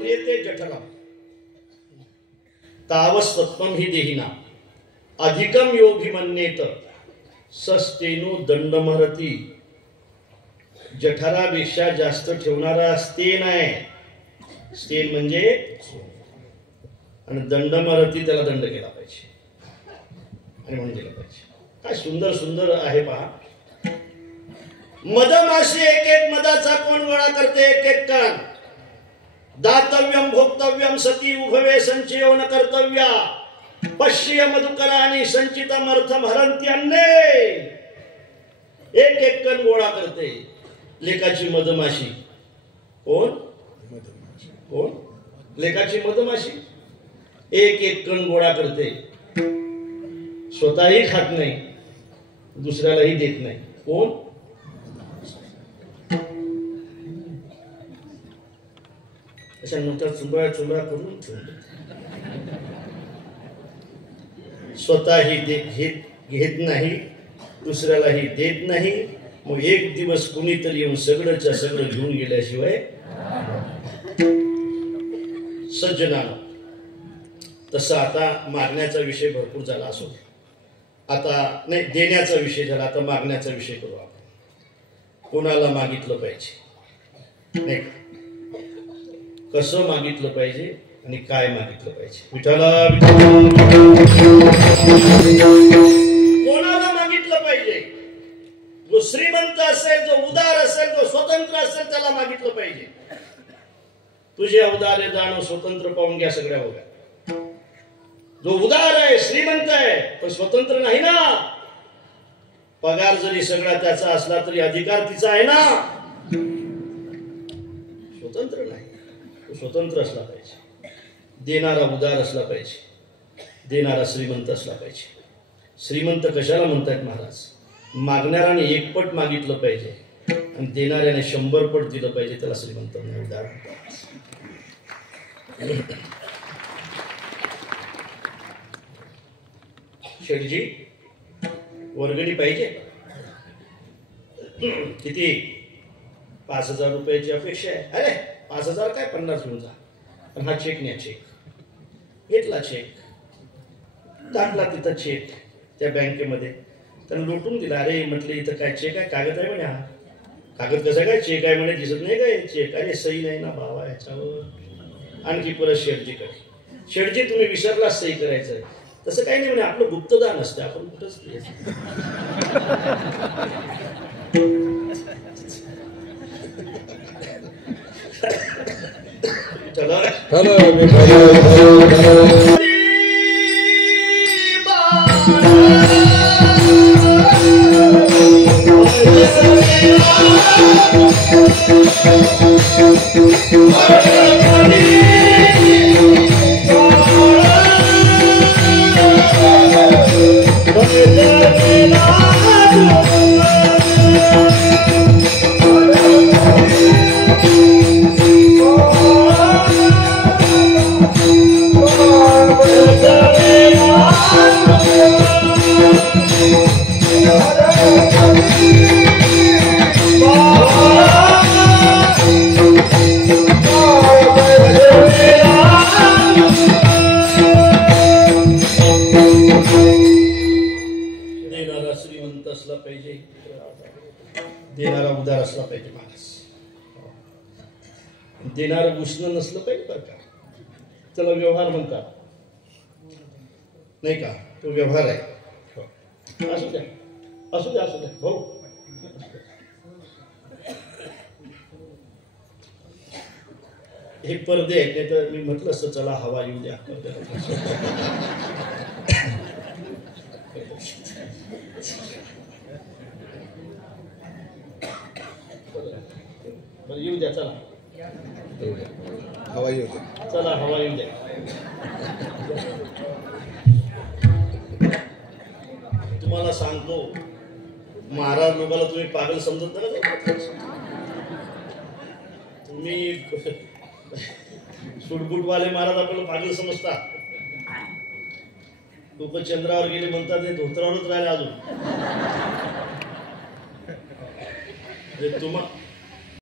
क्रियते जठरम तावस्त्वं हि देहिना अधिकम योभिमन्येत सस्तेनो दंडमहरती. जठरापेक्षा जास्त ठेवणारा स्तेन आहे. स्तेन म्हणजे आणि दंडमहरती, त्याला दंड केला पाहिजे आणि म्हणून दिला पाहिजे. काय सुंदर सुंदर आहे पहा. मदमाशी एक एक मदाचा कोण गोळा करते एक एक कण. दातव्यम भोक्तव्यम सती उभवे संचयो न कर्तव्या. पश्य मधुकरानी संचितमर्थम हरंत्यन्ने. एक एक कण गोळा करते लेकाची मधमाशी. कोण कोण? लेकाची मधमाशी एक एक कण गोळा करते. स्वतःही खात नाही, दुसऱ्यालाही देत नाही. कोण? अशा नंतर चुंबळ्या चुंबळ्या करून स्वतःही घेत नाही, दुसऱ्यालाही देत नाही. मग एक दिवस कुणीतरी येऊन सगळंच्या सगळं घेऊन गेल्याशिवाय. सज्जनानं तसं आता मागण्याचा विषय भरपूर झाला असो. आता नाही, देण्याचा विषय झाला, आता मागण्याचा विषय करू आपण. कोणाला मागितलं पाहिजे नाही, कसं मागितलं पाहिजे आणि काय मागितलं पाहिजे. विठाला कोणाला मागितलं पाहिजे? जो श्रीमंत असेल, जो उदार असेल, जो स्वतंत्र असेल, त्याला मागितलं पाहिजे. तुझे उदार जाणं स्वतंत्र पाहून घ्या सगळ्या बघा. जो उदार आहे, श्रीमंत आहे, पण स्वतंत्र नाही ना. पगार जरी सगळा त्याचा असला तरी अधिकार तिचा आहे ना. स्वतंत्र नाही, तो स्वतंत्र असला पाहिजे. देणारा उदार असला पाहिजे, देणारा श्रीमंत असला पाहिजे. श्रीमंत कशाला म्हणतायत महाराज? मागणाऱ्याने एक पट मागितलं पाहिजे आणि देणाऱ्याने 100 पट दिलं पाहिजे, त्याला श्रीमंत उदार. शेठजी वर्गणी पाहिजे. किती? 5,000 रुपयाची अपेक्षा आहे. अरे 5,000 काय, 50 घेऊन जा. पण हा चेक न्या. चेक घेतला, चेक टाकला तिथं, चेक त्या बँकेमध्ये त्यानं लुटून दिला. अरे म्हटलं इथं काय चेक आहे? कागद आहे म्हणे. हा कागद कसा काय? चेक आहे म्हणे, दिसत नाही काय चेक? अरे सही नाही ना भावा याच्यावर. आणखी परत शेठजीकडे. शेठजी तुम्ही विसरला सही करायचं. तसं काही नाही म्हणे, आपलं गुप्तदान असतं, आपण कुठंच चला. देणारा उदार असला पाहिजे माणूस. देणारं उष्ण नसलं पाहिजे बरं का. त्याला व्यवहार म्हणतात नाही का? तो व्यवहार आहे. असू द्या असू द्या असू द्या भाऊ. हे पडदे आहेत, नाही तर मी म्हटलं असतं चला हवा येऊ द्या. बरं येऊ द्या, चला हवा येऊ द्या, चला हवा येऊ द्या. तुम्हाला सांगतो, महाराज लोकांना तुम्ही पागल समजत ना. तुम्ही सुटबुटवाले महाराज आपल्याला पागल समजतात. लोक चंद्रावर गेले म्हणतात, ते धोत्रावरच राहिले अजून. तुम्हाला